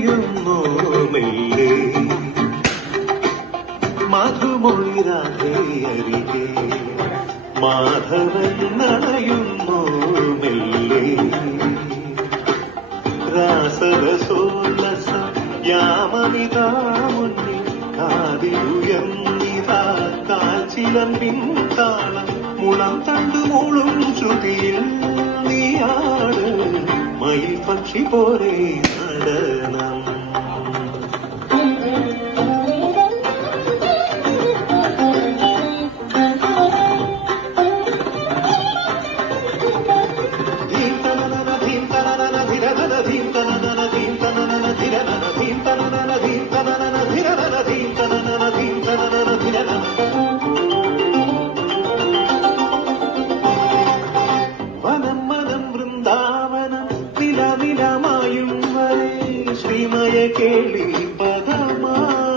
അണയുന്നു മെല്ലെ മധുമൊഴിരാതെ അരികെ മാധവൻ നനയുന്നു മെല്ലെ രാസരസോല്ലസ യാമനിതാ മുന്നിൽ കാതിലുയർന്നിതാ കാച്ചിലമ്പിൻ താളം മുളം തണ്ടു മൂളും ശ്രുതിയിൽ നീയാട് മയിൽ പക്ഷി പോലെ നടനം വനം വനം വൃന്ദാവനം നിലനിലമായും വരെ ശ്രീമയ കേളി പദമായി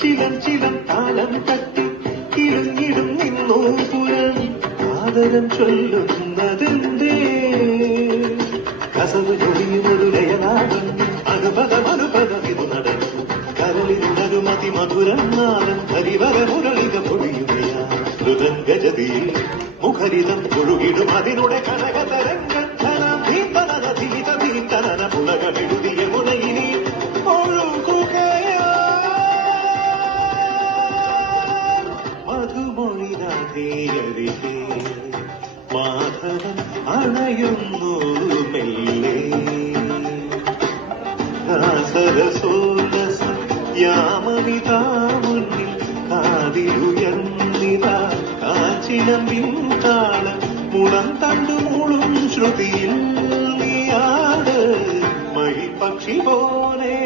ചിലം ചിലം താലം തട്ടി കിടുങ്ങിടും നിന്നു പുരം ആദരം ചൊല്ലുന്നതെന്തേ കസവ് ചൊടിയുമൊരു ലയനാദം അനുപദമനുപദമിതു നടന്നു കരളിരുണരുമതി മധുരം നാദം ഹരിവര മുരളിക പൊഴിയുകയാ മൃദംഗജതിയിൽ മുഖരിതം ഒഴുകിടും അതിനുടെ കനകതരംഗനം ധീതനന ധീത ധീതനന പുളകമെഴുതിയ മുനയിനി ഒഴുകുകയാ മധുമൊഴിനാഥേയരികെ മാധവൻ അണയുന്നു മെല്ലെ രാസരസോല്ലസ യാമനിതാ മുന്നിൽ കാതിലുയർന്നിതാ കാച്ചിലമ്പിൻ താളം മുളം തണ്ടു മൂളും ശ്രുതിയിൽ നീയാട് മഴി പക്ഷി പോലെ